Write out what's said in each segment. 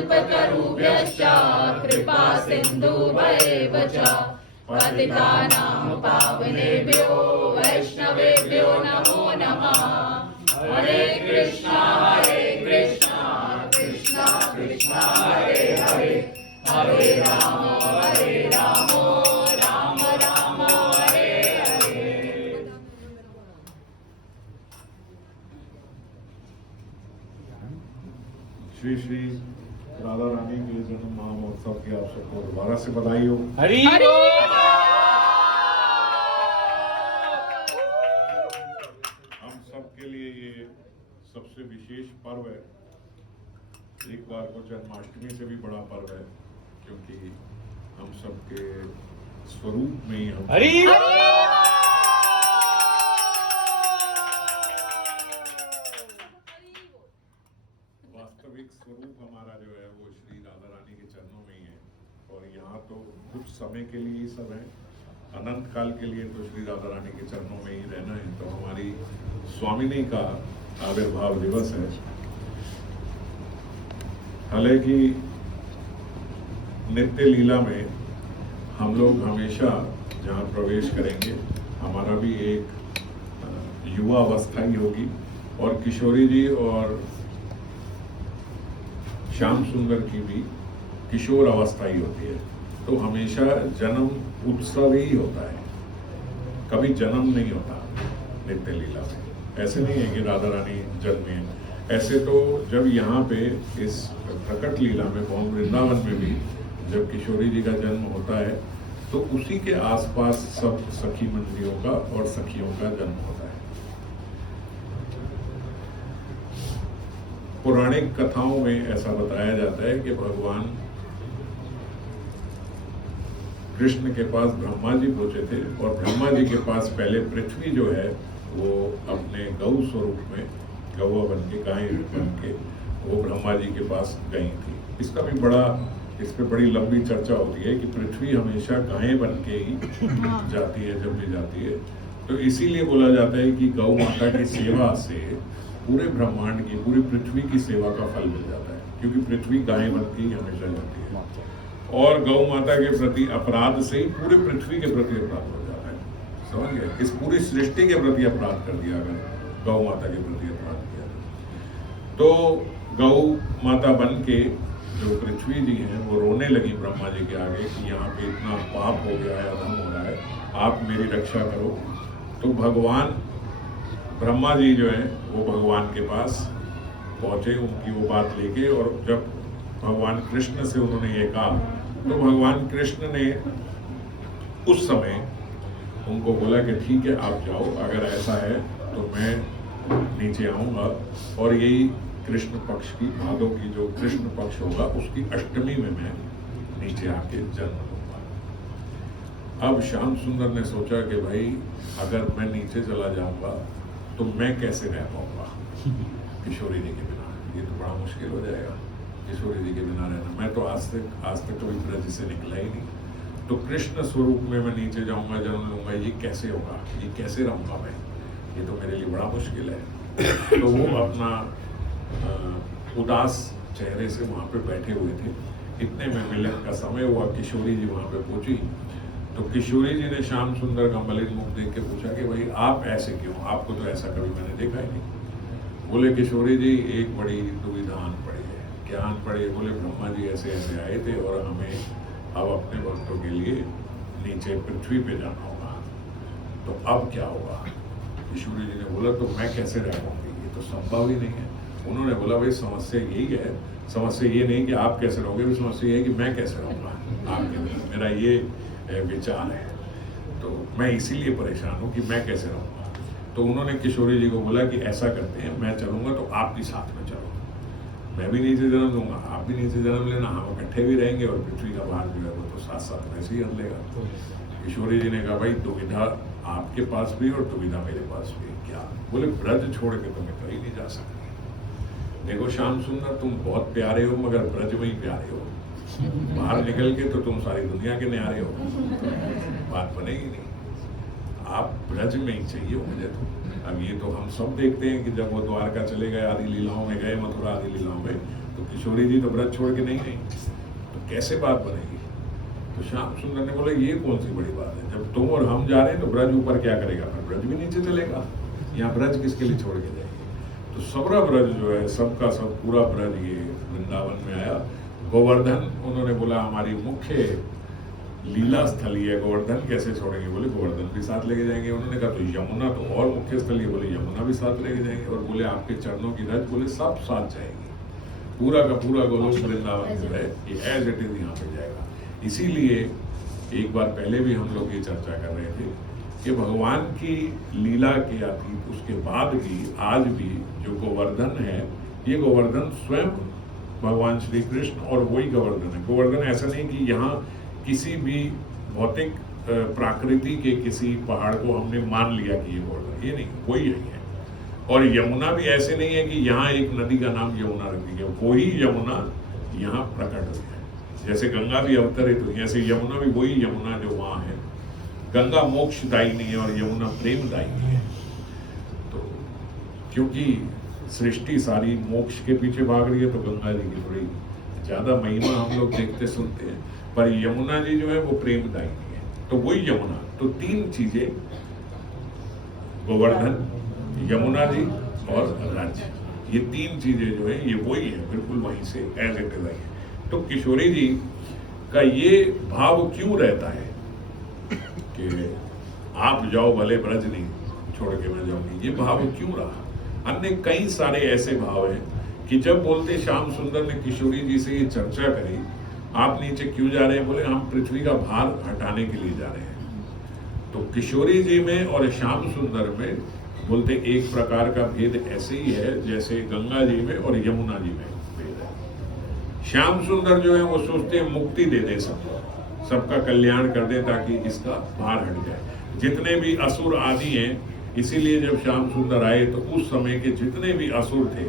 कल्पतरुभ्यश्च कृपा सिन्धुभ्येव च पतितानां पावनेभ्यो वैष्णवेभ्यो नमो नमः। हरे कृष्णा कृष्णा कृष्णा हरे हरे, हरे राम राम राम हरे हरे। श्री श्री राधा रानी के जन्म महोत्सव की आप सबको दोबारा से बधाई हो। हरि हम सबके लिए ये सबसे विशेष पर्व है। एक बार को जन्माष्टमी से भी बड़ा पर्व है, क्योंकि हम सबके स्वरूप में ही हम हरि वास्तविक स्वरूप हमारा जो है वो श्री राधा रानी के चरणों में ही है। और यहाँ तो कुछ समय के लिए ही सब है, अनंत काल के लिए तो श्री राधा रानी के चरणों में ही रहना है। तो हमारी स्वामिनी का आविर्भाव दिवस है। हालांकि नित्य लीला में हम लोग हमेशा जहाँ प्रवेश करेंगे, हमारा भी एक युवा अवस्था ही होगी। और किशोरी जी और श्याम सुंदर की भी किशोर अवस्था ही होती है। तो हमेशा जन्म उत्सव ही होता है, कभी जन्म नहीं होता नित्य लीला में। ऐसे नहीं है कि राधा रानी जन्मे हैं। ऐसे तो जब यहाँ पे इस प्रकट लीला में भवन वृंदावन में भी जब किशोरी जी का जन्म होता है, तो उसी के आसपास सब सखी मंडलियों का और सखियों का जन्म होता है। पौराणिक कथाओं में ऐसा बताया जाता है कि भगवान कृष्ण के पास ब्रह्मा जी पहुंचे थे, और ब्रह्मा जी के पास पहले पृथ्वी जो है वो अपने गौ स्वरूप में गौवा बन के, गाय बन के वो ब्रह्मा जी के पास गई थी। इसका भी इस पे बड़ी लंबी चर्चा होती है कि पृथ्वी हमेशा गाय बन के ही जाती है जब भी जाती है। तो इसीलिए बोला जाता है कि गौ माता की सेवा से पूरे ब्रह्मांड की, पूरी पृथ्वी की सेवा का फल मिल जाता है, क्योंकि पृथ्वी गाय बन के ही हमेशा जाती है। और गौ माता के प्रति अपराध से ही पूरे पृथ्वी के प्रति अपराध हो जाता है। समझ गए? इस पूरी सृष्टि के प्रति अपराध कर दिया अगर गौ माता के प्रति अपराध किया तो गौ माता बन के जो पृथ्वी जी हैं वो रोने लगी ब्रह्मा जी के आगे कि यहाँ पे इतना पाप हो गया है, अधर्म हो रहा है, आप मेरी रक्षा करो। तो भगवान ब्रह्मा जी जो है वो भगवान के पास पहुंचे उनकी वो बात लेके। और जब भगवान कृष्ण से उन्होंने ये कहा, तो भगवान कृष्ण ने उस समय उनको बोला कि ठीक है आप जाओ, अगर ऐसा है तो मैं नीचे आऊँगा। और यही कृष्ण पक्ष की, भादों की जो कृष्ण पक्ष होगा उसकी अष्टमी में मैं नीचे आके जन्म लूंगा। अब श्याम सुंदर ने सोचा कि भाई अगर मैं नीचे चला जाऊंगा तो मैं कैसे रह पाऊंगा किशोरी जी के बिना, ये तो बड़ा मुश्किल हो जाएगा किशोरी जी के बिना रहना। मैं तो आज तक तो ब्रज से निकला ही नहीं। तो कृष्ण स्वरूप में मैं नीचे जाऊंगा, जन्म लूंगा, ये कैसे होगा, ये कैसे रहूंगा मैं, ये तो मेरे लिए बड़ा मुश्किल है। तो वो अपना उदास चेहरे से वहाँ पे बैठे हुए थे। इतने में मिलन का समय हुआ, किशोरी जी वहाँ पे पहुंची। तो किशोरी जी ने श्याम सुंदर का मलिन मुख देख के पूछा कि भाई आप ऐसे क्यों, आपको तो ऐसा कभी मैंने देखा ही नहीं। बोले किशोरी जी एक बड़ी दुविधा आन पड़ी है। क्या आन पड़ी? बोले ब्रह्मा जी ऐसे ऐसे आए थे और हमें अब अपने भक्तों के लिए नीचे पृथ्वी पे जाना होगा, तो अब क्या होगा? किशोरी जी ने बोला तो मैं कैसे रह पाऊंगी, ये तो संभव ही नहीं है। उन्होंने बोला भाई समस्या यही है, समस्या ये नहीं कि आप कैसे रहोगे, समस्या ये है कि मैं कैसे रहूँगा आपके बिना, मेरा ये विचार है। तो मैं इसीलिए परेशान हूँ कि मैं कैसे रहूँगा। तो उन्होंने किशोरी जी को बोला कि ऐसा करते हैं, मैं चलूँगा तो आप भी साथ में चलो, मैं भी नीचे जन्म लूँगा, आप भी नीचे जन्म लेना, हम इकट्ठे भी रहेंगे और पृथ्वी का भार जो है वो तो साथ साथ वैसे ही हल लेगा। किशोरी जी ने कहा भाई दुविधा आपके पास भी और दुविधा मेरे पास भी। क्या? बोले ब्रज छोड़ के तो मैं कहीं नहीं जा सकती। देखो श्याम सुंदर तुम बहुत प्यारे हो, मगर ब्रज में ही प्यारे हो, बाहर निकल के तो तुम सारी दुनिया के न्यारे हो, बात बनेगी नहीं। आप ब्रज में ही चाहिए मुझे तो। अब ये तो हम सब देखते हैं कि जब वो द्वारका चले गए, आदि लीलाओं में गए, मथुरा आदि लीलाओं में, तो किशोरी जी तो व्रत छोड़ के नहीं गई, तो कैसे बात बनेगी? तो श्याम सुंदर ने बोला ये कौन सी बड़ी बात है, जब तुम और हम जा रहे हैं तो ब्रज ऊपर क्या करेगा, फिर ब्रज भी नीचे चलेगा, यहाँ ब्रज किसके लिए छोड़ के जाएंगे? तो सबरा ब्रज जो है, सबका सब पूरा ब्रज ये वृंदावन में आया। गोवर्धन उन्होंने बोला हमारी मुख्य लीला स्थली है, गोवर्धन कैसे छोड़ेंगे? बोले गोवर्धन भी साथ लेके जाएंगे। उन्होंने कहा तो यमुना तो और मुख्य स्थली है, बोले यमुना भी साथ लेके जाएंगे। और बोले आपके चरणों की रज, बोले सब साथ जाएंगे, पूरा का पूरा गोलोक वृंदावन जो है ये एज इट इज यहाँ पे जाएगा। इसीलिए एक बार पहले भी हम लोग ये चर्चा कर रहे थे कि भगवान की लीला के अतीत उसके बाद भी आज भी जो गोवर्धन है, ये गोवर्धन स्वयं भगवान श्री कृष्ण और वही गोवर्धन है। गोवर्धन ऐसा नहीं कि यहाँ किसी भी भौतिक प्राकृति के किसी पहाड़ को हमने मान लिया कि ये गोवर्धन, ये नहीं, वही है। और यमुना भी ऐसे नहीं है कि यहाँ एक नदी का नाम यमुना रख दी गया, वही यमुना यहाँ प्रकट हुई है। जैसे गंगा भी अवतरित हुई, ऐसे यमुना भी वही यमुना जो वहाँ है। गंगा मोक्षदायिनी है और यमुना प्रेमदायिनी है। तो क्योंकि सृष्टि सारी मोक्ष के पीछे भाग रही है, तो गंगा जी की थोड़ी ज्यादा महिमा हम लोग देखते सुनते हैं, पर यमुना जी जो है वो प्रेमदायिनी है। तो वही यमुना, तो तीन चीजें, गोवर्धन, यमुना जी और रज, ये तीन चीजें जो है ये वही है, बिल्कुल वहीं से एज इट इज आई। तो किशोरी जी का ये भाव क्यों रहता है कि आप जाओ भले ब्रज नहीं छोड़ के मैं जाऊंगी, ये भाव क्यों रहा? अन्य कई सारे ऐसे भाव हैं कि जब बोलते श्याम सुंदर ने किशोरी जी से ये चर्चा करी, आप नीचे क्यों जा रहे हैं? बोले हम पृथ्वी का भार हटाने के लिए जा रहे हैं। तो किशोरी जी में और श्याम सुंदर में बोलते एक प्रकार का भेद ऐसे ही है जैसे गंगा जी में और यमुना जी में भेद है। श्याम सुंदर जो है वो सोचते हैं मुक्ति दे दे सबको, सबका कल्याण कर दे ताकि इसका भार हट जाए। जितने भी असुर आदि हैं, इसीलिए जब श्याम सुंदर आए तो उस समय के जितने भी असुर थे,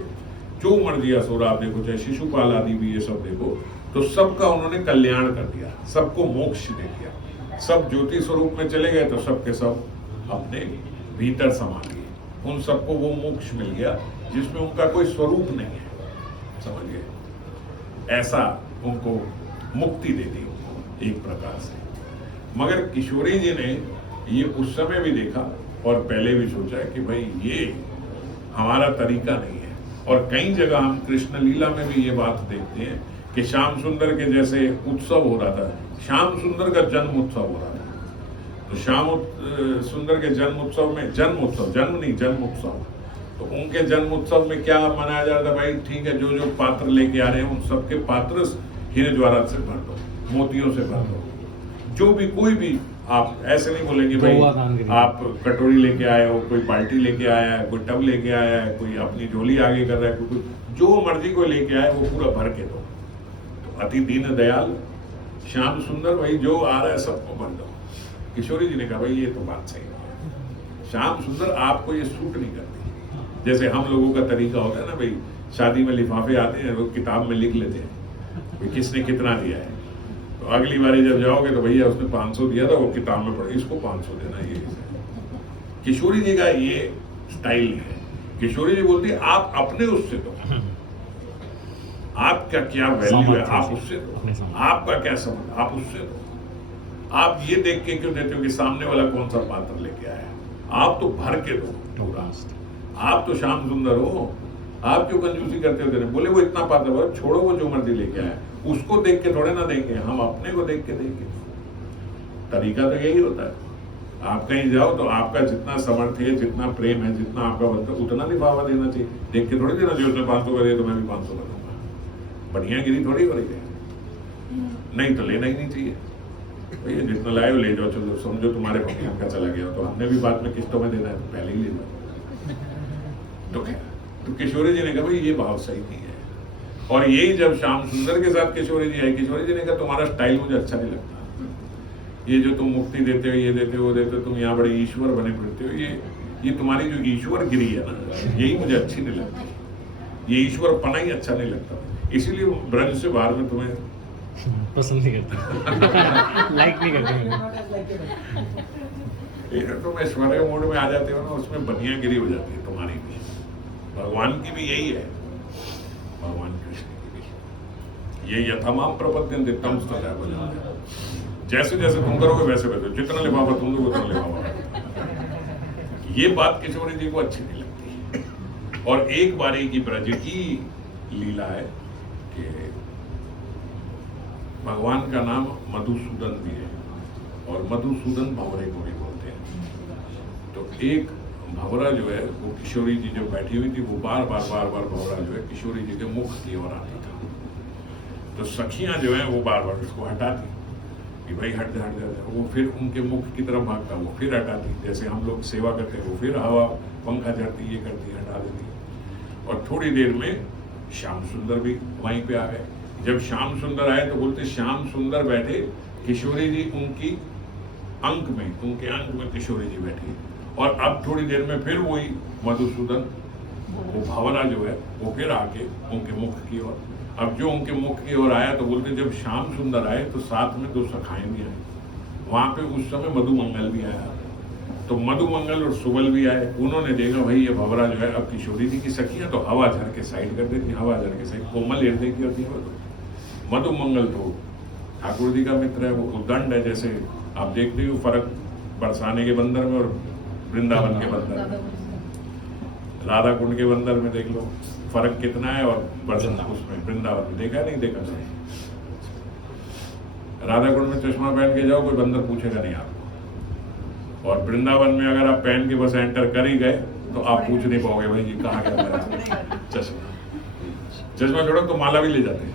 जो मर्जी असुर आप देखो, चाहे शिशुपाल आदि भी ये सब देखो, तो सबका उन्होंने कल्याण कर दिया, सबको मोक्ष दे दिया। सब ज्योति स्वरूप में चले गए तो सबके सब अपने भीतर समा लिए, उन सबको वो मोक्ष मिल गया जिसमें उनका कोई स्वरूप नहीं है, समझ गए? ऐसा उनको मुक्ति दे दी एक प्रकार से। मगर किशोरी जी ने ये उस समय भी देखा और पहले भी सोचा कि भाई ये हमारा तरीका नहीं है। और कई जगह हम कृष्ण लीला में भी ये बात देखते हैं कि श्याम सुंदर के जैसे उत्सव हो रहा था, श्याम सुंदर का जन्म उत्सव हो रहा था, तो श्याम सुंदर के जन्म उत्सव में, जन्म उत्सव, जन्म नहीं जन्म उत्सव, तो उनके जन्म उत्सव में क्या मनाया जा रहा था? भाई ठीक है, जो जो पात्र लेके आ रहे हैं उन सबके पात्र हीरे जवाहरात से भर दो, मोतियों से भर दो, जो भी कोई भी, आप ऐसे नहीं बोलेंगे भाई आप कटोरी लेके आए हो, कोई बाल्टी लेके आया है, कोई टब लेके आया है, कोई अपनी झोली आगे कर रहा है, कोई जो मर्जी कोई लेके आए वो पूरा भर के दो। तो अति दीन दयाल श्याम सुंदर, भाई जो आ रहा है सबको भर दो। किशोरी जी ने कहा भाई ये तो बात सही है, श्याम सुंदर आपको ये सूट नहीं करती। जैसे हम लोगों का तरीका होता है ना, भाई शादी में लिफाफे आते हैं, वो किताब में लिख लेते हैं भाई किसने कितना दिया है, तो अगली बारी जब जाओगे तो भैया उसने 500 दिया था, वो किताब में पढ़े इसको 500 देना। ये किशोरी जी का ये स्टाइल है। किशोरी जी बोलती है आप अपने उससे दो, आपका क्या वैल्यू है आप उससे दो, आपका क्या समझ आप उससे दो। आप ये देख के क्यों देते हो कि सामने वाला कौन सा पात्र लेके आया, आप तो भर के दो पूरा। आप तो श्याम सुंदर हो, आप क्यों कंजूसी करते हो? बोले वो इतना पात्र, छोड़ो वो जो मर्जी लेके आया, उसको देख के थोड़े ना देंगे, हम अपने को देख के देंगे। तरीका तो यही होता है। आप कहीं जाओ तो आपका जितना समर्थ है, जितना प्रेम है, जितना आपका बनता है, उतना लिफाफा देना चाहिए। देख के थोड़ी देना चाहिए उसने 500 का दिया तो मैं भी 500 का दूंगा। बढ़िया गिरी थोड़ी हो रही है, नहीं तो लेना ही नहीं चाहिए। भैया जितना लाए हो ले जाओ, चलो समझो तुम्हारे भगवान का चला गया तो हमने भी बाद में किस्तों में देना है तो पहले ही ले जाओ। तो किशोरी जी ने कहा भाई ये भाव सही नहीं है। और यही जब श्याम सुंदर के साथ किशोरी जी आई, किशोरी जी ने कहा तुम्हारा स्टाइल मुझे अच्छा नहीं लगता, ये जो तुम मुक्ति देते हो, ये देते हो, वो देते हो, तुम यहाँ बड़े ईश्वर बने फिरते हो, ये तुम्हारी जो ईश्वर गिरी है ना, यही मुझे अच्छी नहीं लगती, ये ईश्वर पना ही अच्छा नहीं लगता, इसीलिए ब्रज से बाहर में तुम्हें पसंद नहीं करता लाइक नहीं करते। तुम ऐश्वर्य मोड में आ जाते हो ना, उसमें बनियागिरी हो जाती है तुम्हारी भी। भगवान की भी यही है, भगवान कृष्ण की भी ये यथामाम प्रपद्यन्ते तम तथा भजन्ते। जैसे जैसे तुम करोगे वैसे वैसे, जितना लिफाफा तुम दोगे उतना लिफाफा। ये बात किशोरी जी को अच्छी नहीं लगती। और एक बारी की ब्रज की लीला है कि भगवान का नाम मधुसूदन भी है और मधुसूदन भंवरे को भी बोलते हैं। तो एक भंवरा जो है वो किशोरी जी जो बैठी हुई थी, वो बार बार भंवरा जो है किशोरी जी के मुख की ओर आता था। तो सखियां जो है वो बार बार उसको हटाती कि भाई हट जा। वो फिर उनके मुख की तरफ भागता, वो फिर हटाती। जैसे हम लोग सेवा करते हैं, वो फिर हवा पंखा झड़ती, ये करती, हटा देती। और थोड़ी देर में श्याम सुंदर भी वहीं पे आ गए। जब श्याम सुंदर आए तो बोलते श्याम सुंदर बैठे, किशोरी जी उनके अंक में किशोरी जी बैठी। और अब थोड़ी देर में फिर वही मधुसूदन वो भंवरा जो है वो फिर आके उनके मुख की ओर। अब जो उनके मुख की ओर आया तो बोलते जब श्याम सुंदर आए तो साथ में 2 सखाएं भी आए। वहां पे उस समय मधुमंगल भी आया, तो मधुमंगल और सुबल भी आए। उन्होंने देखा भाई ये भंवरा जो है अब किशोरी जी की सखियां तो हवा झर के साइड कर देती, हवा झर के साइड, कोमल हृदय की होती है। मधुमंगल तो ठाकुर जी का मित्र है, वो दंड है। जैसे आप देखते हो फर्क बरसाने के बंदर में और वृंदावन के बंदर में, राधा कुंड के बंदर में देख लो फर्क कितना है, और उसमें वृंदावन में देखा नहीं देखा नहीं। राधा कुंड में चश्मा पहन के जाओ कोई बंदर पूछेगा नहीं आपको, और वृंदावन में अगर आप पहन के बस एंटर कर ही गए तो आप पूछ नहीं पाओगे भाई जी कहाँ गया मेरा चश्मा छोड़ो तो माला भी ले जाते हैं।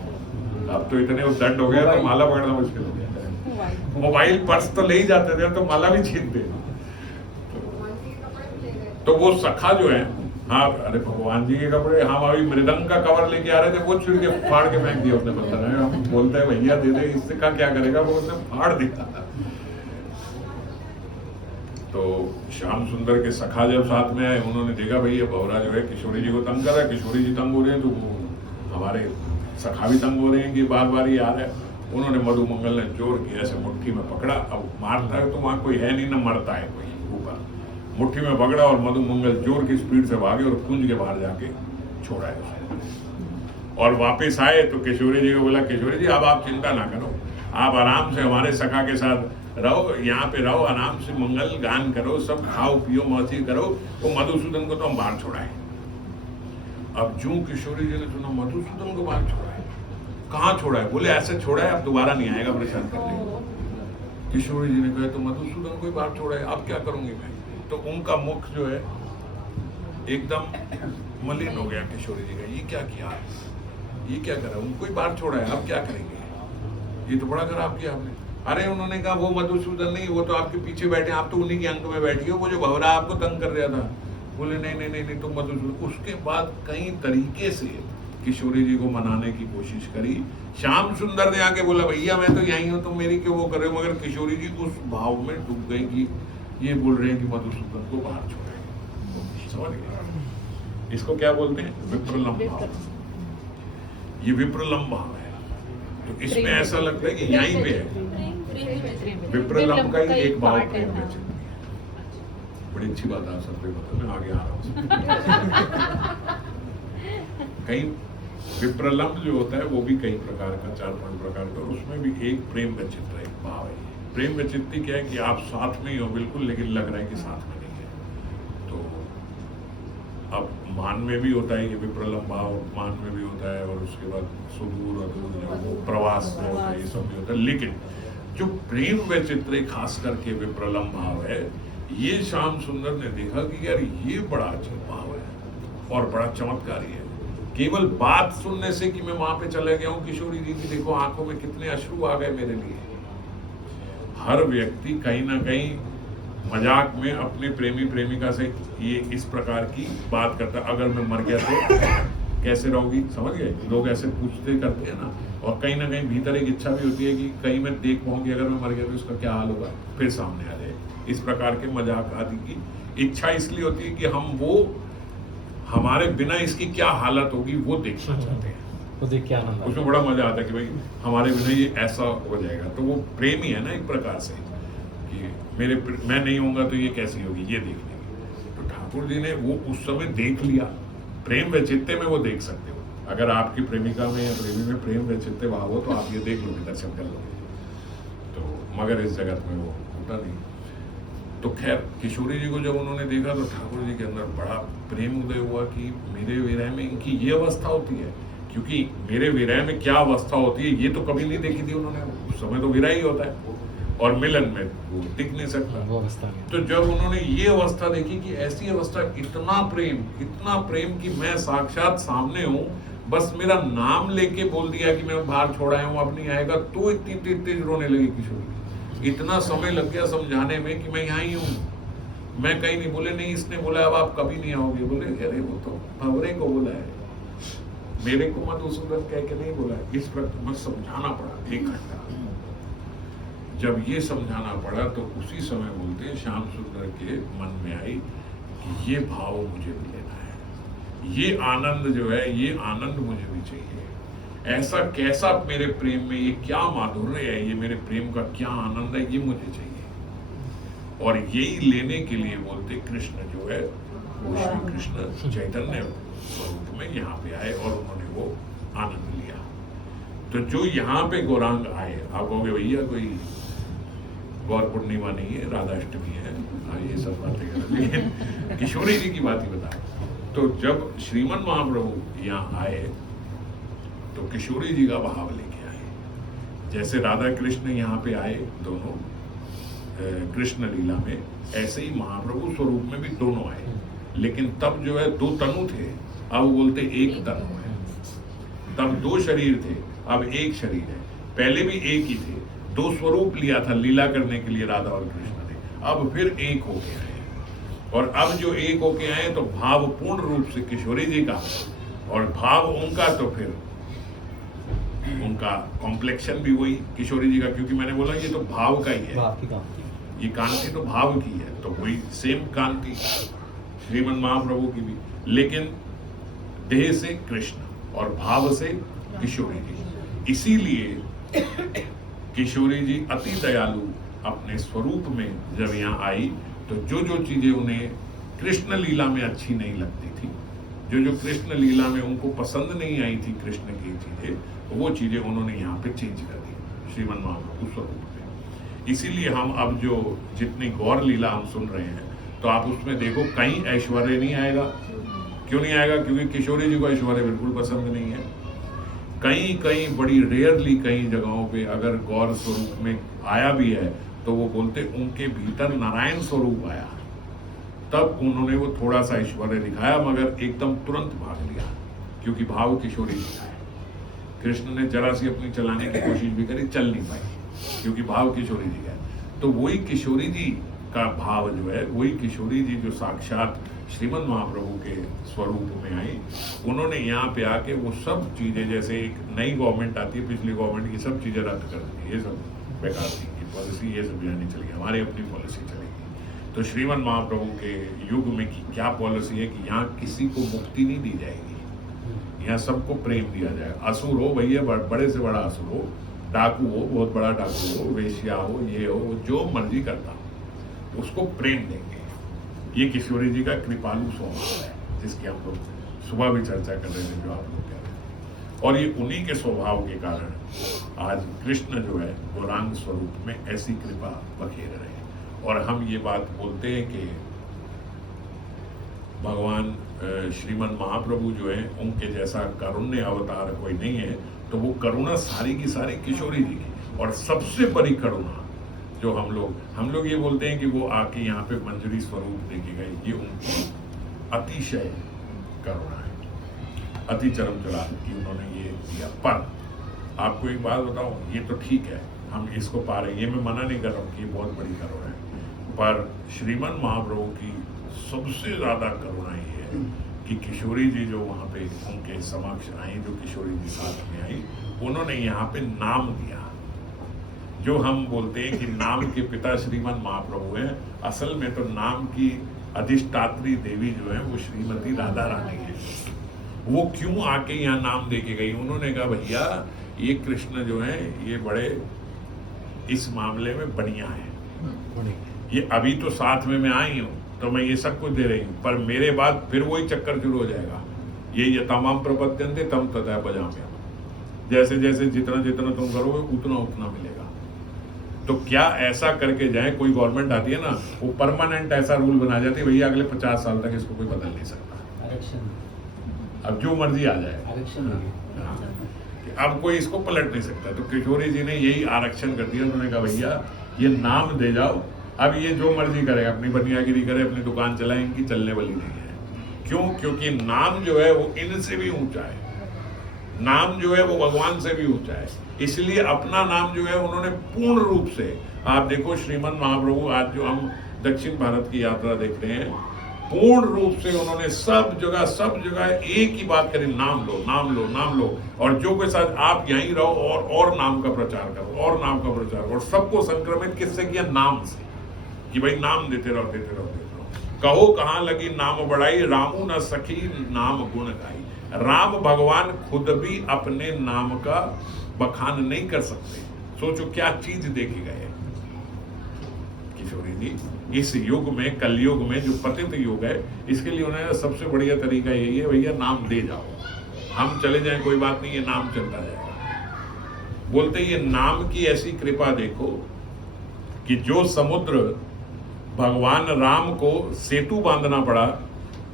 अब तो इतने दंड हो गया तो माला पकड़ना मुश्किल हो गया। मोबाइल पर्स तो ले ही जाते थे, तो माला भी छीनते। तो वो सखा जो है, हाँ अरे भगवान जी के कपड़े, हम अभी मृदंग का कवर लेके आ रहे थे, वो छुड़ के फाड़ के फेंक दिया उसने पत्थर में। हम बोलते हैं भैया दे दे, इससे का क्या करेगा, वो उसने फाड़ दिया। तो श्याम सुंदर के सखा जब साथ में आए, उन्होंने देखा भाई ये भंवरा जो है किशोरी जी को तंग कर रहा है, किशोरी जी तंग हो रहे हैं, तो वो हमारे सखा भी तंग हो रहे हैं कि बार बार ये आ रहा है। उन्होंने मधुमंगल ने जोर की ऐसे मुट्ठी में पकड़ा। अब मारता है तो वहां कोई है नहीं, ना मरता है कोई ऊपर। मुट्ठी में पकड़ा और मधुमंगल जोर की स्पीड से भागे और कुंज के बाहर जाके छोड़ा है उसे। और वापस आए तो किशोरी जी को बोला, किशोरी जी अब आप चिंता ना करो, आप आराम से हमारे सखा के साथ रहो, यहाँ पे रहो, आराम से मंगल गान करो, सब खाओ पियो मौसी करो। वो मधुसूदन को तो हम बाहर छोड़ाए। अब जो किशोरी जी ने सुना मधुसूदन को बाहर छोड़ा है, कहाँ छोड़ा है, बोले ऐसे छोड़ा है अब दोबारा नहीं आएगा परेशान करने। किशोरी जी ने कहा तो मधुसूदन को ही बाहर छोड़ा है, अब क्या करूंगी मैं। तो उनका मुख जो है एकदम मलिन हो गया किशोरी जी का, ये क्या किया, ये क्या करा, उनको ही बाहर छोड़ा है, अब क्या करेंगे, ये तो बड़ा खराब किया आपने। अरे उन्होंने कहा वो मधुसूदन नहीं, वो तो आपके पीछे बैठे, आप तो उन्हीं के अंक में बैठी हो, वो जो भंवरा आपको तंग कर रहा था। बोले नहीं तुम मधुसूदन। उसके बाद कई तरीके से किशोरी जी को मनाने की कोशिश करी। श्याम सुंदर ने आके बोला भैया मैं तो यहीं हूँ, तुम मेरी क्यों वो कर रहे हो, मगर किशोरी जी उस भाव में डूब गई कि ये बोल रहे हैं कि मधुसूदन को बाहर छोड़ेंगे। समझ गए, इसको क्या बोलते हैं, विप्रलंब भाव। ये विप्रलंब भाव है। तो इसमें ऐसा लगता है कि यहीं पे है विप्रलंब का ही एक भाव प्रेम में। बड़ी अच्छी बात है, सब पता मैं आगे आ रहा हूँ। कई विप्रलंब जो होता है वो भी कई प्रकार का, 4-5 प्रकार का, और उसमें भी एक प्रेम विचित्र एक भाव है। प्रेम विचित्र क्या है कि आप साथ में ही हो बिल्कुल, लेकिन लग रहा है कि साथ में नहीं है। तो अब मान में भी होता है ये विप्रलंब भाव, मान में भी होता है, और उसके बाद सुदूर और वो प्रवास में होता है, ये सब भी होता है। लेकिन जो प्रेम वैचित्र खास करके विप्रलंब भाव है, ये श्याम सुंदर ने देखा कि यार ये बड़ा अच्छा भाव है और बड़ा चमत्कारी है। केवल बात सुनने से कि मैं वहां पे चले गया हूँ किशोरी जी की, देखो आंखों में कितने अश्रु आ गए मेरे लिए। हर व्यक्ति कहीं ना कहीं मजाक में अपने प्रेमी प्रेमिका से ये इस प्रकार की बात करता, अगर मैं मर गया तो कैसे रहोगी, समझ गए, लोग ऐसे पूछते करते हैं ना। और कहीं ना कहीं भीतर एक इच्छा भी होती है कि कहीं मैं देख पाऊंगी अगर मैं मर गया तो उसका क्या हाल होगा, फिर सामने आ जाए। इस प्रकार के मजाक आदि की इच्छा इसलिए होती है कि हम वो हमारे बिना इसकी क्या हालत होगी वो देखना चाहते हैं, वो देख के आनंद आता है। उसमें बड़ा मजा आता है कि भाई हमारे बिना ये ऐसा हो जाएगा। तो वो प्रेम ही है ना एक प्रकार से, कि मैं नहीं होऊंगा तो ये कैसी होगी, ये देखने की। तो ठाकुर जी ने वो उस समय देख लिया, प्रेम वैचित्र्य में वो देख सकते हो। अगर आपकी प्रेमिका में या प्रेमी में प्रेम व चित्ते भाव हो तो आप ये देख लोगे, दर्शन कर लोगे। तो मगर इस जगत में वो होता नहीं। तो खैर किशोरी जी को जब उन्होंने देखा तो ठाकुर जी के अंदर बड़ा प्रेम उदय हुआ कि मेरे विरह में इनकी ये अवस्था होती है, क्योंकि मेरे विरह में क्या अवस्था होती है ये तो कभी नहीं देखी थी उन्होंने। उस समय तो विरह ही होता है और मिलन में वो टिक नहीं सकता। वो अवस्था में तो जब उन्होंने ये अवस्था देखी कि ऐसी अवस्था, इतना प्रेम कि मैं साक्षात सामने हूँ, बस मेरा नाम लेके बोल दिया कि मैं बाहर छोड़ आया हूँ, अब नहीं आएगा, तो इतनी तेज रोने लगी किशोरी। इतना समय लग गया समझाने में कि मैं यहाँ ही हूँ, मैं कहीं नहीं। बोले नहीं, इसने बोला अब आप कभी नहीं आओगे। बोले अरे वो तो भंवरे को बोला है, मेरे को मधुसूदन कह के नहीं बोला है। इस वक्त बस समझाना पड़ा 1 घंटा। जब ये समझाना पड़ा तो उसी समय बोलते श्याम सुंदर के मन में आई कि ये भाव मुझे भी लेना है, ये आनंद जो है, ये आनंद मुझे भी चाहिए। ऐसा कैसा मेरे प्रेम में, ये क्या माधुर्य है, ये मेरे प्रेम का क्या आनंद है, ये मुझे चाहिए। और यही लेने के लिए बोलते कृष्ण जो है वो श्री कृष्ण चैतन्य स्वरूप में यहाँ पे आए और उन्होंने वो आनंद लिया। तो जो यहाँ पे गौरांग आए, आप कहोगे भैया कोई गौर पूर्णिमा नहीं है, राधाष्टमी है, ये सब बातें करें, लेकिन किशोरी जी की बात ही बताए। तो जब श्रीमन महाप्रभु यहाँ आए तो किशोरी जी का भाव लेके आए। जैसे राधा कृष्ण यहाँ पे आए दोनों कृष्ण लीला में, ऐसे ही महाप्रभु स्वरूप में भी दोनों आए। लेकिन तब जो है 2 तनु थे, अब बोलते 1 तनु है। तब 2 शरीर थे, अब 1 शरीर है। पहले भी 1 ही थे, 2 स्वरूप लिया था लीला करने के लिए राधा और कृष्ण ने, अब फिर 1 होके आए। और अब जो 1 होके आए तो भाव पूर्ण रूप से किशोरी जी का, और भाव उनका तो फिर उनका कॉम्प्लेक्शन भी वही किशोरी जी का, क्योंकि मैंने बोला ये तो भाव का ही है, ये कांति तो भाव की है, तो वही सेम कांति श्रीमन महाप्रभु की भी, लेकिन देह से कृष्ण और भाव से किशोरी जी। इसीलिए किशोरी जी अति दयालु अपने स्वरूप में जब यहाँ आई तो जो जो चीजें उन्हें कृष्ण लीला में अच्छी नहीं लगती थी, जो जो कृष्ण लीला में उनको पसंद नहीं आई थी कृष्ण की चीजें, वो चीजें उन्होंने यहाँ पे चेंज कर दी श्रीमन महाप्रभु स्वरूप में। इसीलिए हम अब जो जितनी गौर लीला हम सुन रहे हैं तो आप उसमें देखो कहीं ऐश्वर्य नहीं आएगा। क्यों नहीं आएगा? क्योंकि किशोरी जी को ऐश्वर्य बिल्कुल पसंद नहीं है। कहीं कहीं बड़ी रेयरली कई जगहों पे अगर गौर स्वरूप में आया भी है तो वो बोलते उनके भीतर नारायण स्वरूप आया, तब उन्होंने वो थोड़ा सा ऐश्वर्य दिखाया, मगर एकदम तुरंत भाग लिया, क्योंकि भाव किशोरी जी का है। कृष्ण ने जरा सी अपनी चलाने की कोशिश भी करी, चल नहीं पाई, क्योंकि भाव किशोरी जी का है। तो वही किशोरी जी का भाव जो है, वही किशोरी जी जो साक्षात श्रीमन महाप्रभु के स्वरूप में आई, उन्होंने यहाँ पे आके वो सब चीजें, जैसे एक नई गवर्नमेंट आती है, पिछली गवर्नमेंट की सब चीजें रद्द कर दी, ये सब बेकार थी पॉलिसी, ये सब यहाँ नहीं चलेगी, हमारी अपनी पॉलिसी चलेगी। तो श्रीमन महाप्रभु के युग में की क्या पॉलिसी है कि यहाँ किसी को मुक्ति नहीं दी जाएगी, यहाँ सबको प्रेम दिया जाएगा। असुर हो भैया, बड़े से बड़ा असुर हो, डाकू हो, बहुत बड़ा डाकू हो, वेश्या हो, ये हो, जो मर्जी करता हो, उसको प्रेम देंगे। ये किशोरी जी का कृपालु स्वभाव है, जिसकी हम लोग सुबह भी चर्चा कर रहे थे, जो आप लोग कह रहे हैं। और ये उन्हीं के स्वभाव के कारण आज कृष्ण जो है गौरांग स्वरूप में ऐसी कृपा बखेर रहे हैं। और हम ये बात बोलते हैं कि भगवान श्रीमन महाप्रभु जो है, उनके जैसा कारुण्य अवतार कोई नहीं है, तो वो करुणा सारी की सारी किशोरी जी की। और सबसे बड़ी करुणा जो हम लोग ये बोलते हैं कि वो आके यहाँ पे मंजरी स्वरूप देके गए, ये उनकी अतिशय करुणा है, अति चरम चढ़ा की उन्होंने ये दिया। पर आपको एक बात बताऊं, ये तो ठीक है, हम इसको पा रहे हैं, ये मैं मना नहीं कर रहा हूँ कि ये बहुत बड़ी करुणा है, पर श्रीमन महाप्रभु की सबसे ज्यादा करुणा ये है कि किशोरी जी जो वहाँ पे उनके समक्ष आई, जो किशोरी जी साथ में आई, उन्होंने यहाँ पे नाम दिया। जो हम बोलते हैं कि नाम के पिता श्रीमन महाप्रभु हैं, असल में तो नाम की अधिष्ठात्री देवी जो है वो श्रीमती राधा रानी है। वो क्यों आके यहाँ नाम दे के गई? उन्होंने कहा भैया ये कृष्ण जो है ये बड़े इस मामले में बढ़िया है, ये अभी तो साथ में मैं आई हूँ तो मैं ये सब कुछ दे रही हूँ, पर मेरे बाद फिर वही चक्कर शुरू हो जाएगा, ये यतामाम प्रपद्यन्ते तम तथा भजाम्यहम्। जैसे जैसे जितना जितना तुम करोगे उतना उतना मिलेगा। तो क्या ऐसा करके जाए, कोई गवर्नमेंट आती है ना, वो परमानेंट ऐसा रूल बना जाती है, भैया अगले 50 साल तक इसको कोई बदल नहीं सकता, आरक्षण, अब जो मर्जी आ जाए, आरक्षण हाँ, अब कोई इसको पलट नहीं सकता। तो किशोरी जी ने यही आरक्षण कर दिया। उन्होंने कहा भैया ये नाम दे जाओ, अब ये जो मर्जी करे, अपनी बनियागिरी करे, अपनी दुकान चलाए, इनकी चलने वाली नहीं है। क्यों? क्योंकि नाम जो है वो इनसे भी ऊंचा है, नाम जो है वो भगवान से भी ऊंचा है। इसलिए अपना नाम जो है उन्होंने पूर्ण रूप से, आप देखो श्रीमन महाप्रभु आज जो हम दक्षिण भारत की यात्रा देख रहे हैं, पूर्ण रूप से उन्होंने सब जगह एक ही बात करी, नाम लो नाम लो नाम लो। और जो के साथ आप यहीं रहो और नाम का प्रचार करो, और नाम का प्रचार करो। और सबको संक्रमित किससे किया? नाम से, कि भाई नाम देते रहो देते रहो देते रहो। कहो कहाँ लगी नाम बढ़ाई, रामू न सखी नाम गुण गाई। राम भगवान खुद भी अपने नाम का बखान नहीं कर सकते। सोचो क्या चीज देखी गए किशोरी जी। इस युग में, कलयुग में, जो पतित युग है, इसके लिए उन्होंने सबसे बढ़िया तरीका यही है, भैया नाम दे जाओ, हम चले जाएं कोई बात नहीं, ये नाम चलता जाएगा। बोलते ये नाम की ऐसी कृपा देखो कि जो समुद्र भगवान राम को सेतु बांधना पड़ा,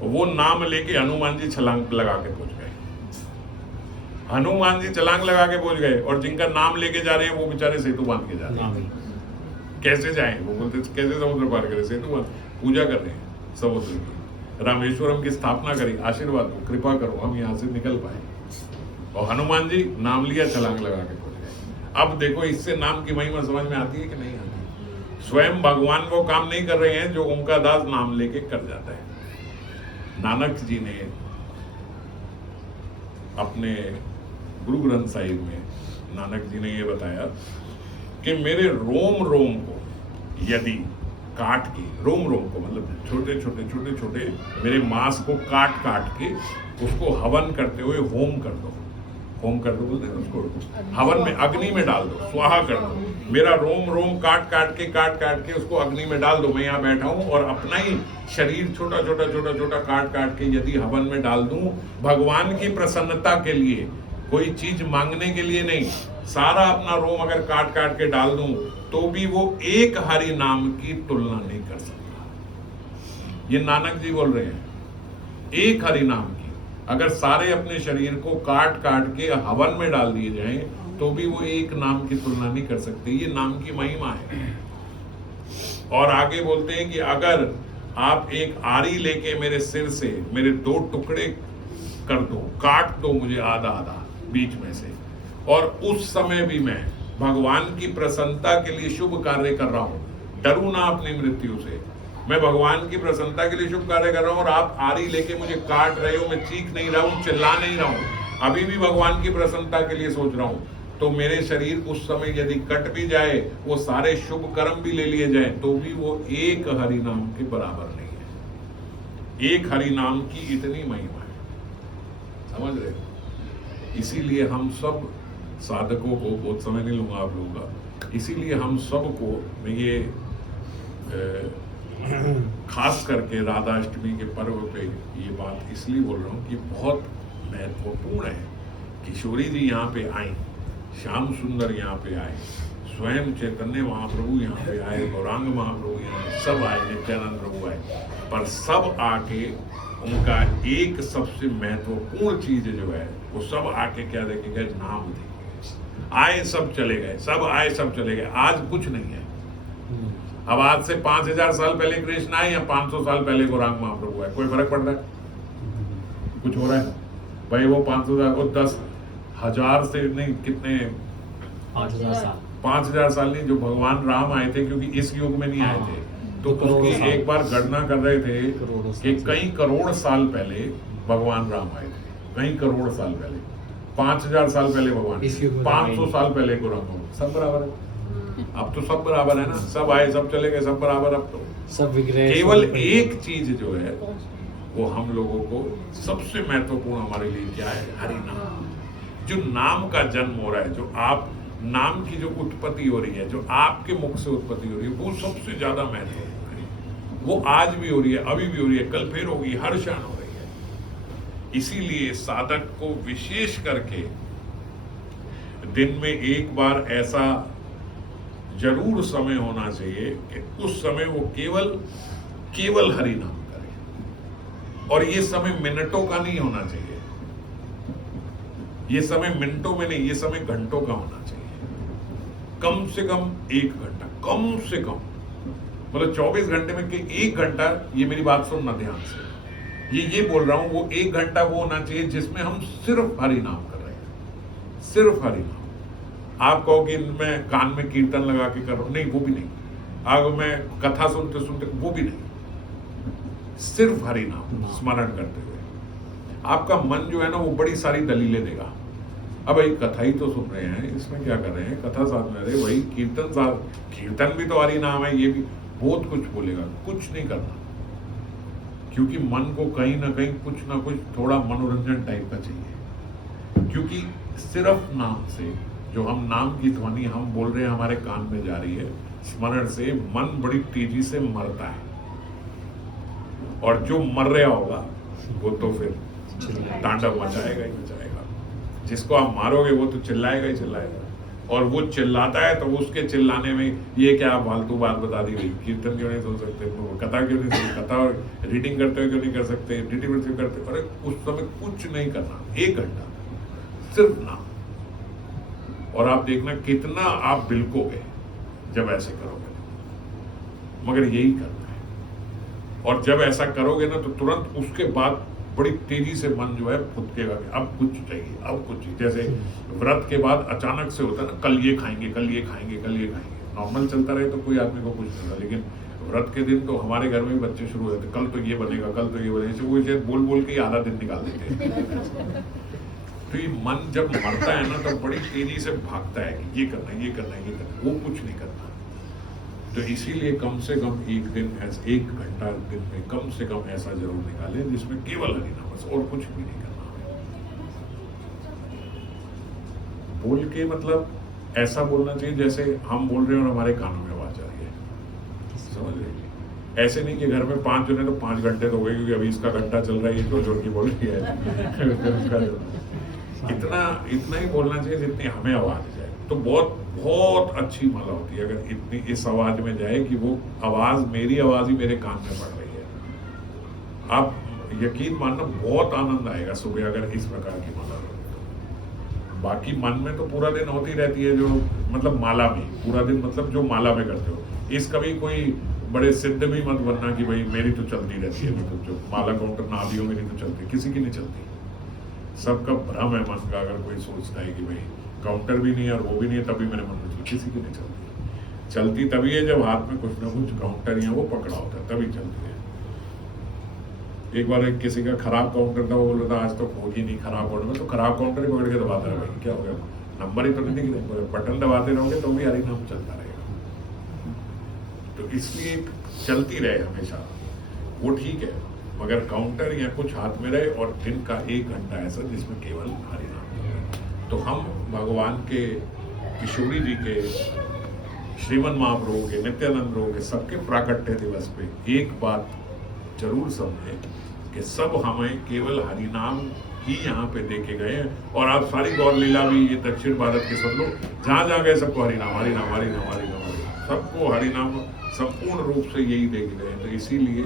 वो नाम लेके हनुमान जी छलांग लगा के पहुंच गए। हनुमान जी छलांग लगा के पहुंच गए, और जिनका नाम लेके जा रहे हैं वो बेचारे सेतु बांध के जा रहे हैं। कैसे जाएं? वो बोलते कैसे समुद्र पार करें? सेतु बांध, पूजा कर रहे हैं समुद्र की, रामेश्वरम की स्थापना करी, आशीर्वाद दो, कृपा करो हम यहाँ से निकल पाए। और हनुमान जी नाम लिया, छलांग लगा के पहुंच गए। अब देखो इससे नाम की महिमा समझ में आती है कि नहीं आती? स्वयं भगवान वो काम नहीं कर रहे हैं जो उनका दास नाम लेके कर जाता है। नानक जी ने अपने गुरु ग्रंथ साहिब में, नानक जी ने ये बताया कि मेरे रोम रोम को यदि काट के, रोम रोम को मतलब छोटे छोटे मेरे मांस को काट के उसको हवन करते हुए होम कर दो। होम कर दो बोलते हैं उसको, हवन में, अग्नि में डाल दो, स्वाहा कर दो। मेरा रोम रोम काट के उसको अग्नि में डाल दो। मैं यहाँ बैठा हूँ और अपना ही शरीर छोटा छोटा काट के यदि हवन में डाल दूं, भगवान की प्रसन्नता के लिए, कोई चीज मांगने के लिए नहीं, सारा अपना रोम अगर काट के डाल दूं, तो भी वो एक हरि नाम की तुलना नहीं कर सकता। ये नानक जी बोल रहे हैं, एक हरि नाम की अगर सारे अपने शरीर को काट के हवन में डाल दिए जाएं, तो भी वो एक नाम की तुलना नहीं कर सकते। ये नाम की महिमा है। और आगे बोलते हैं कि अगर आप एक आरी लेके मेरे सिर से मेरे 2 टुकड़े कर दो, काट दो मुझे आधा बीच में से, और उस समय भी मैं भगवान की प्रसन्नता के लिए शुभ कार्य कर रहा हूं, डरू ना अपनी मृत्यु से, मैं भगवान की प्रसन्नता के लिए शुभ कार्य कर रहा हूं, और आप आरी लेके मुझे काट रहे हो, मैं चीख नहीं रहा हूं, चिल्ला नहीं रहा हूं, अभी भी भगवान की प्रसन्नता के लिए सोच रहा हूं, तो मेरे शरीर उस समय यदि कट भी जाए, वो सारे शुभ कर्म भी ले लिए जाए, तो भी वो एक हरि नाम के बराबर नहीं है। एक हरि नाम की इतनी महिमा है, समझ रहे हो? इसीलिए हम सब साधकों को, बहुत समय नहीं लूंगा आप लोगों का, इसीलिए हम सबको मैं ये खास करके राधाष्टमी के पर्व पे ये बात इसलिए बोल रहा हूँ कि बहुत महत्वपूर्ण है। किशोरी जी यहाँ पे आई, श्याम सुंदर यहाँ पे आए, स्वयं चैतन्य महाप्रभु यहाँ पे आए, गौरांग महाप्रभु यहाँ सब आए, नित्यानंद प्रभु आए, पर सब आके उनका एक सबसे महत्वपूर्ण चीज जो है वो सब आके क्या देखे गए? नाम देखे। आए सब चले गए, सब आए सब चले गए। आज कुछ नहीं है। अब आज से 5000 साल पहले कृष्ण आए या 500 साल पहले गौरांग महाप्रभु आए, कोई फर्क पड़ रहा है? कुछ हो रहा है भाई? वो 500 को 10,000 से नहीं, कितने 5000 साल नहीं, जो भगवान राम आए थे, क्योंकि इस युग में नहीं आए थे, तो उसकी एक बार गणना कर रहे थे कि कई करोड़ साल पहले भगवान राम आए थे, कई करोड़ साल पहले, 5000 साल पहले भगवान, 500 साल पहले गौरांग, सब बराबर है। अब तो सब बराबर है ना, सब आए सब चले गए, सब बराबर। अब तो सब विग्रह, केवल एक चीज जो है वो हम लोगों को सबसे महत्वपूर्ण हमारे लिए क्या है? हरि नाम। जो नाम का जन्म हो रहा है, जो आप नाम की जो उत्पत्ति हो रही है, जो आपके मुख से उत्पत्ति हो रही है, वो सबसे ज्यादा महत्वपूर्ण है। वो आज भी हो रही है, अभी भी हो रही है, कल फिर होगी, हर क्षण हो रही है। इसीलिए साधक को विशेष करके दिन में एक बार ऐसा जरूर समय होना चाहिए कि उस समय वो केवल हरि नाम करे। और ये समय मिनटों का नहीं होना चाहिए, ये समय मिनटों में नहीं, ये समय घंटों का होना चाहिए। कम से कम 1 घंटा, कम से कम, मतलब 24 घंटे में कि 1 घंटा, ये मेरी बात सुनना ध्यान से, ये बोल रहा हूं, वो 1 घंटा वो होना चाहिए जिसमें हम सिर्फ हरि नाम कर रहे हैं, सिर्फ हरि नाम। आप कहो कि मैं कान में कीर्तन लगा के कर रहा हूं, नहीं, वो भी नहीं। अब मैं कथा सुनते सुनते, वो भी नहीं, सिर्फ हरि नाम स्मरण करते हुए आपका मन जो है ना वो बड़ी सारी दलीलें देगा। अब भाई कथा ही तो सुन रहे हैं, इसमें क्या कर रहे हैं, कथा साथ में, अरे भाई कीर्तन भी तो हरि नाम है, ये भी बहुत कुछ बोलेगा। कुछ नहीं करना, क्योंकि मन को कहीं ना कहीं कुछ ना कुछ थोड़ा मनोरंजन टाइप का चाहिए। क्योंकि सिर्फ नाम से, जो हम नाम की ध्वनि हम बोल रहे हैं हमारे कान में जा रही है, स्मरण से मन बड़ी तेजी से मरता है। और जो मर रहा होगा वो तो फिर तांडव मचाएगा ही मचाएगा। जिसको आप मारोगे वो तो चिल्लाएगा ही चिल्लाएगा। और वो चिल्लाता है तो उसके चिल्लाने में ये क्या फालतू बात बता दी गई, कीर्तन क्यों नहीं सुन सकते, कथा क्यों नहीं सुन, कथा रीडिंग करते हुए क्यों नहीं कर सकते, डिटेल करते। अरे उस समय कुछ नहीं करना, 1 घंटा सिर्फ नाम। और आप देखना कितना आप बिल्कोगे जब ऐसे करोगे, मगर यही करना है। और जब ऐसा करोगे ना तो तुरंत उसके बाद बड़ी तेजी से मन जो है फुदकेगा कि अब कुछ चाहिए, अब कुछ चाहिए। जैसे व्रत के बाद अचानक से होता है ना, कल ये खाएंगे, कल ये खाएंगे, कल ये खाएंगे। नॉर्मल चलता रहे तो कोई आदमी को कुछ नहीं होता, लेकिन व्रत के दिन तो हमारे घर में भी बच्चे शुरू होते, कल तो ये बनेगा, कल तो ये बनेगा। वो इसे बोल बोल के आधा दिन निकाल देते हैं। तो ये मन जब मरता है ना तो बड़ी तेजी से भागता है कि ये करना है, ये करना है, ये करना है, वो कुछ नहीं करना। तो इसीलिए कम से कम 1 दिन ऐसा, 1 घंटा दिन में कम से कम ऐसा जरूर निकालें जिसमें केवल हरि नाम, बस और कुछ भी नहीं करना। बोल के मतलब ऐसा बोलना चाहिए जैसे हम बोल रहे हैं और हमारे कानों में आवाज आ रही है, समझ रहे हैं। ऐसे नहीं कि घर में 5 जने तो 5 घंटे तो हो गए, क्योंकि अभी इसका घंटा चल रहा है, ये जो जोर की बोल रही है। इतना ही बोलना चाहिए जितनी हमें आवाज जाए। तो बहुत अच्छी माला होती है अगर इतनी इस आवाज में जाए कि वो आवाज, मेरी आवाज ही मेरे कान में पड़ रही है। आप यकीन मानना बहुत आनंद आएगा सुबह अगर इस प्रकार की माला हो। बाकी मन में तो पूरा दिन होती रहती है, जो मतलब माला में पूरा दिन, मतलब जो माला में करते हो। इस कभी कोई बड़े सिद्ध भी मत बनना कि भाई मेरी तो चलती रहती है, मतलब जो माला काउंटर ना दियो मेरी तो चलती, किसी की नहीं चलती। सबका भ्रम है मन का। अगर कोई सोचता है कि भाई काउंटर भी नहीं है और वो भी नहीं है तभी मेरे मन में चलती, किसी की नहीं चलती। चलती तभी है जब हाथ में कुछ ना कुछ काउंटर या वो पकड़ा होता है, तभी चलती है। एक बार किसी का खराब काउंटर था, वो बोल रहा था आज तो होगी नहीं खराब काउंटर में, तो खराब काउंटर ही पकड़ के दबाता है। भाई क्या हो गया, नंबर ही तो नहीं दिख रहे, बटन दबाते रहोगे तो भी हरि नाम चलता रहेगा। तो इसलिए चलती रहे हमेशा, वो ठीक है, मगर काउंटर या कुछ हाथ में रहे और दिन का 1 घंटा ऐसा जिसमें केवल हरि नाम। तो हम भगवान के, किशोरी जी के, श्रीमन महाप्रभु के, नित्यानंद प्रभु के, सबके प्राकट्य दिवस पे एक बात जरूर समझें कि सब हमें केवल हरि नाम ही यहाँ पे देखे गए हैं। और आप सारी गौर लीला भी ये दक्षिण भारत के सब लोग जहाँ जहाँ गए सबको हरि नाम, हरि नाम, हरि नाम, हरि नाम, हरि नाम, सबको हरि नाम संपूर्ण रूप से यही देखे गए। तो इसीलिए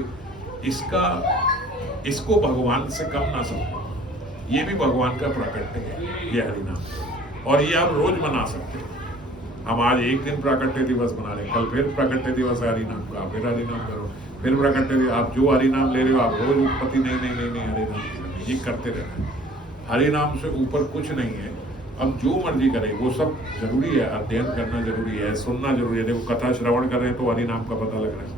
इसको भगवान से कम ना समझो, ये भी भगवान का प्राकट्य है, ये हरि नाम। और ये आप रोज मना सकते हो। हम आज 1 दिन प्राकट्य दिवस मना रहे हैं, कल फिर प्राकट्य दिवस है हरि नाम का, फिर हरि नाम करो, फिर प्राकट्य। आप जो हरि नाम ले रहे हो आप रोज उत्पत्ति नहीं हरि नाम, ये करते रहना। हरि नाम से ऊपर कुछ नहीं है। अब जो मर्जी करें वो सब जरूरी है, अध्ययन करना जरूरी है, सुनना जरूरी है। देखो कथा श्रवण कर रहे हैं तो हरि नाम का पता लग रहा है,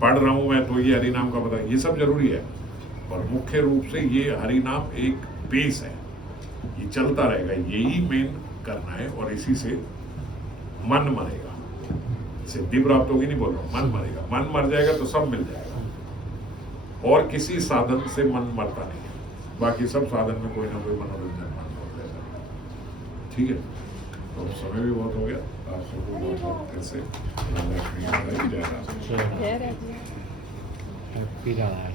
पढ़ रहा हूँ मैं तो ये हरि नाम का पता, ये सब जरूरी है। और मुख्य रूप से ये हरि नाम एक बेस है, ये चलता रहेगा, यही मेन करना है। और इसी से मन मरेगा, सिद्धि प्राप्त होगी नहीं बोल रहा हूँ, मन मरेगा। मन मर जाएगा तो सब मिल जाएगा। और किसी साधन से मन मरता नहीं है, बाकी सब साधन में कोई ना कोई मनोरंजन मन हो जाएगा। ठीक है, तो समय भी बहुत हो गया। आप सबको बहुत कैसे हैप्पी राधा।